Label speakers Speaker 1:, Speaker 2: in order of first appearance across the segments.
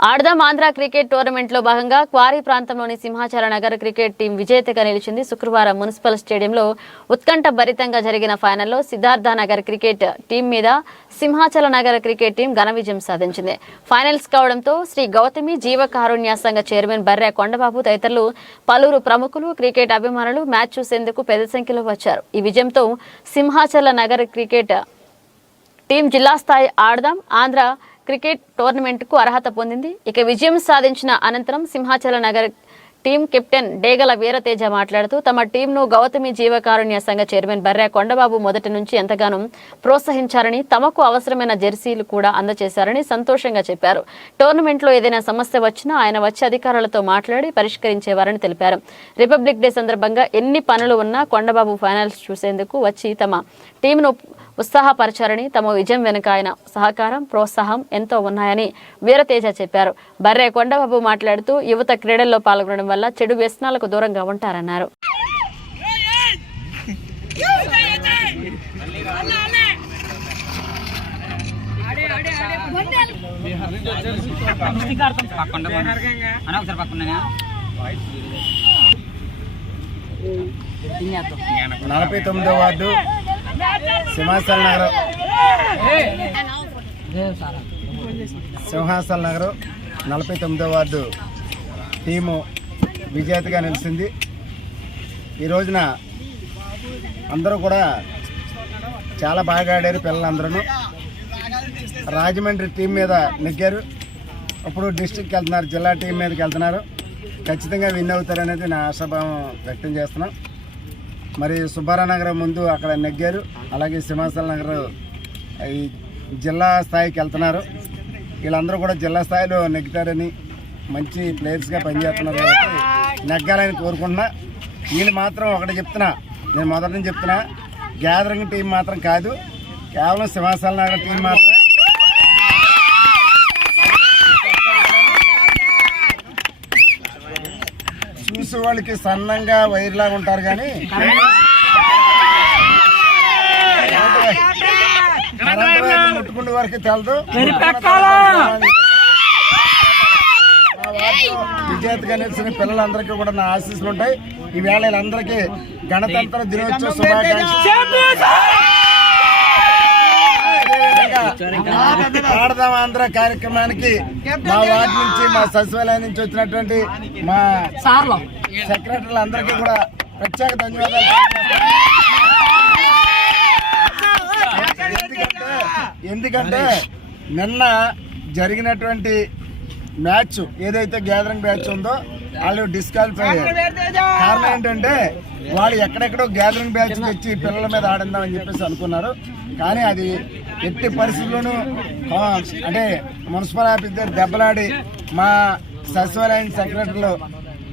Speaker 1: ఆడదాం ఆంధ్ర క్రికెట్ టోర్నమెంట్లో భాగంగా క్వారీ ప్రాంతంలోని సింహాచల నగర్ క్రికెట్ టీం విజేతగా నిలిచింది శుక్రవారం మున్సిపల్ స్టేడియంలో ఉత్కంఠ భరితంగా జరిగిన ఫైనల్లో సిద్ధార్థ నగర్ క్రికెట్ టీం మీద సింహాచల నగర్ క్రికెట్ టీం ఘన విజయం సాధించింది. ఫైనల్స్ కావడంతో శ్రీ గౌతమి జీవకారుణ్య సంఘ చైర్మన్ బర్రె కొండబాబు తదితరులు పలువురు ప్రముఖులు క్రికెట్ అభిమానులు మ్యాచ్ చూసేందుకు పెద్ద సంఖ్యలో వచ్చారు. ఈ విజయంతో సింహాచల నగర్ క్రికెట్ టీం జిల్లా స్థాయి ఆడదాం ఆంధ్ర క్రికెట్ టోర్నమెంట్కు అర్హత పొందింది. ఇక విజయం సాధించిన అనంతరం సింహాచల నగర్ టీం కెప్టెన్ డేగల వీరతేజ మాట్లాడుతూ తమ టీంను గౌతమి జీవకారుణ్య సంఘ చైర్మన్ బర్రా కొండబాబు మొదటి నుంచి ఎంతగానో ప్రోత్సహించారని తమకు అవసరమైన జెర్సీలు కూడా అందజేశారని సంతోషంగా చెప్పారు. టోర్నమెంట్లో ఏదైనా సమస్య వచ్చినా ఆయన వచ్చి అధికారులతో మాట్లాడి పరిష్కరించేవారని తెలిపారు. రిపబ్లిక్ డే సందర్భంగా ఎన్ని పనులు ఉన్నా కొండబాబు ఫైనల్స్ చూసేందుకు వచ్చి తమ టీంను ఉత్సాహపరచారని తమ విజయం వెనుక ఆయన సహకారం ప్రోత్సాహం ఎంతో ఉన్నాయని వీరతేజ చెప్పారు. బర్రే కొండబాబు మాట్లాడుతూ యువత క్రీడల్లో పాల్గొనడం వల్ల చెడు వ్యసనాలకు దూరంగా ఉంటారన్నారు.
Speaker 2: నలభై తొమ్మిదో వార్డు. సింహాచల్ నగర్. సింహాచల్ నగర్ నలభై తొమ్మిదో వార్డు టీము విజేతగా నిలిచింది. ఈ రోజున అందరూ కూడా చాలా బాగా ఆడారు పిల్లలందరూ రాజమండ్రి టీం మీద నెగ్గారు. ఇప్పుడు డిస్టిక్కి వెళ్తున్నారు జిల్లా టీం మీదకి వెళ్తున్నారు. ఖచ్చితంగా విన్ అవుతారనేది నా ఆశాభావం వ్యక్తం చేస్తున్నాం. మరి సుబ్బారానగరం ముందు అక్కడ నెగ్గారు. అలాగే సింహాచల నగర్ ఈ జిల్లా స్థాయికి వెళ్తున్నారు. వీళ్ళందరూ కూడా జిల్లా స్థాయిలో నెగ్గుతారని మంచి ప్లేయర్స్గా పనిచేస్తున్నారు కాబట్టి నెగ్గాలని కోరుకుంటున్నా. వీళ్ళు మాత్రం ఒకటి చెప్తున్నా. నేను మొదటి నుంచి చెప్తున్నా. గ్యాదరింగ్ టీం మాత్రం కాదు. కేవలం సింహాచల నగర్ టీం మాత్రం చూసే వాళ్ళకి సన్నంగా వైర్లాగా ఉంటారు కానీ ముట్టుకునే వరకు తెలదు. విజేతగా నిలిచిన పిల్లలందరికీ కూడా నా ఆశీస్సులు ఉంటాయి. ఈవేళ వీళ్ళందరికీ గణతంత్ర దినోత్సవ శుభాకాంక్షలు. ఆడదాం ఆంధ్ర కార్యక్రమానికి మా వార్డు నుంచి మా సచివాలయం నుంచి వచ్చినటువంటి మా సెక్రటరీలు అందరికీ కూడా ప్రత్యేక ధన్యవాదాలు. ఎందుకంటే ఎందుకంటే నిన్న జరిగినటువంటి మ్యాచ్ ఏదైతే గ్యాదరింగ్ మ్యాచ్ ఉందో వాళ్ళు డిస్క్వాలిఫై అయ్యారు. కారణం ఏంటంటే వాళ్ళు ఎక్కడెక్కడో గ్యాదరింగ్ బ్యాచ్ తెచ్చి పిల్లల మీద ఆడిందామని చెప్పేసి అనుకున్నారు. కానీ అది ఎట్టి పరిస్థితుల్లోనూ అంటే మున్సిపల్ ఆఫీస్ దగ్గర దెబ్బలాడి మా సచివాలయం సెక్రటరీలు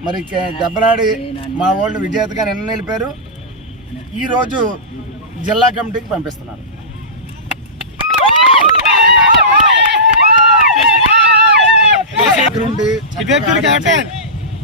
Speaker 2: మరి దెబ్బలాడి మా వాళ్ళు విజేతగా నిన్న నిలిపారు. ఈరోజు జిల్లా కమిటీకి పంపిస్తున్నారు. దగ్గరుండి